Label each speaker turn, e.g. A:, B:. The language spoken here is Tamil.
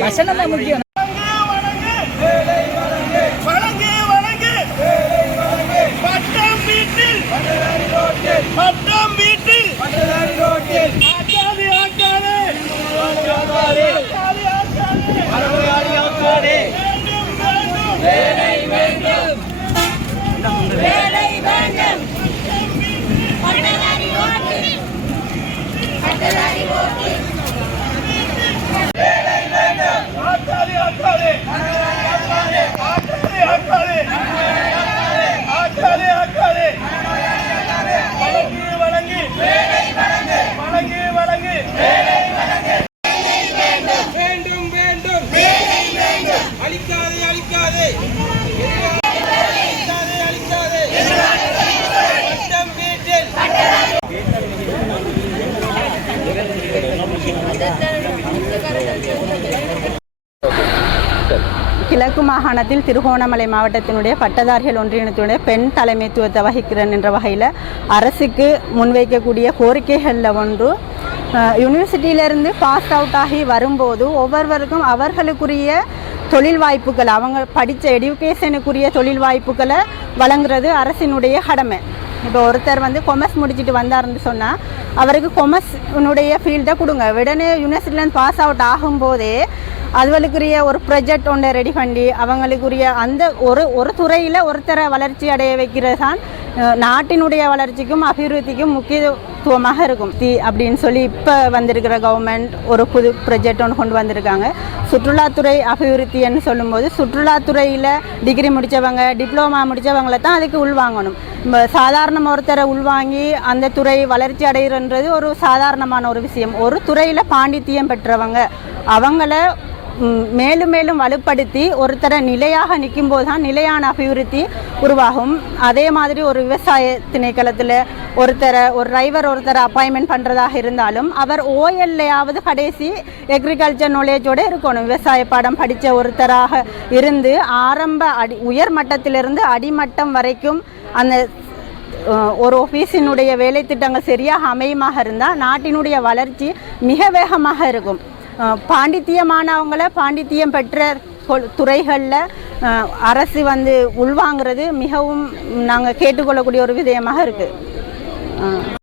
A: வசனம் தான் முக்கியம்.
B: பட்டம் வீட்டில் பட்டம் வீட்டில்
C: பட்டதாரி ஓட்டு
B: ஆக்காது ஆக்காது
D: கிழக்கு மாகாணத்தில் திருகோணமலை மாவட்டத்தினுடைய பட்டதாரிகள் ஒன்றியத்தினுடைய பெண் தலைமைத்துவத்தை வகிக்கிறேன் என்ற வகையில் அரசுக்கு முன்வைக்கக்கூடிய கோரிக்கைகளில் ஒன்று யூனிவர்சிட்டியிலேருந்து பாஸ் அவுட் ஆகி வரும்போது ஒவ்வொருவருக்கும் அவர்களுக்குரிய தொழில் வாய்ப்புகள் அவங்க படித்த எடுக்கேஷனுக்குரிய தொழில் வாய்ப்புகளை வழங்குறது அரசினுடைய கடமை. இப்போ ஒருத்தர் வந்து கொமர்ஸ் முடிச்சுட்டு வந்தாருன்னு சொன்னால் அவருக்கு கொமர்ஸ்னுடைய ஃபீல்டை கொடுங்க. உடனே யூனிவர்சிட்டிலேருந்து பாஸ் அவுட் ஆகும்போதே அதுகளுக்குரிய ஒரு ப்ரொஜெக்ட் ஒன்றை ரெடி பண்ணி அவங்களுக்குரிய அந்த ஒரு ஒரு துறையில் ஒருத்தரை வளர்ச்சி அடைய வைக்கிறது தான் நாட்டினுடைய வளர்ச்சிக்கும் அபிவிருத்திக்கும் முக்கியத்துவமாக இருக்கும். தி அப்படின்னு சொல்லி இப்போ வந்திருக்கிற கவர்மெண்ட் ஒரு புது ப்ரொஜெக்ட் ஒன்று கொண்டு வந்திருக்காங்க. சுற்றுலாத்துறை அபிவிருத்தின்னு சொல்லும்போது சுற்றுலாத்துறையில் டிகிரி முடித்தவங்க டிப்ளமா முடித்தவங்கள தான் அதுக்கு உள்வாங்கணும். சாதாரண ஒருத்தரை உள்வாங்கி அந்த துறை வளர்ச்சி அடைகிறன்றது ஒரு சாதாரணமான ஒரு விஷயம். ஒரு துறையில் பாண்டித்தியம் பெற்றவங்க அவங்கள மேலும் மேலும் வலுப்படுத்தி ஒருத்தரை நிலையாக நிற்கும்போது தான் நிலையான அபிவிருத்தி உருவாகும். அதே மாதிரி ஒரு விவசாய திணைக்களத்தில் ஒருத்தரை ஒரு டிரைவர் ஒருத்தரை அப்பாயின்மெண்ட் பண்ணுறதாக இருந்தாலும் அவர் ஓஎல்லையாவது கடைசி எக்ரிகல்ச்சர் நாலேஜோடு இருக்கணும். விவசாய பாடம் படித்த ஒருத்தராக இருந்து ஆரம்ப அடி உயர் மட்டத்திலிருந்து அடிமட்டம் வரைக்கும் அந்த ஒரு ஆஃபீஸினுடைய வேலை திட்டங்கள் சரியாக அமையுமாக இருந்தால் நாட்டினுடைய வளர்ச்சி மிக வேகமாக இருக்கும். பாண்டித்தியமானவங்களை பாண்டித்தியம் பெற்ற துறைகளில் அரசு வந்து உள்வாங்கிறது மிகவும் நாங்கள் கேட்டுக்கொள்ளக்கூடிய ஒரு விதயமாக இருக்குது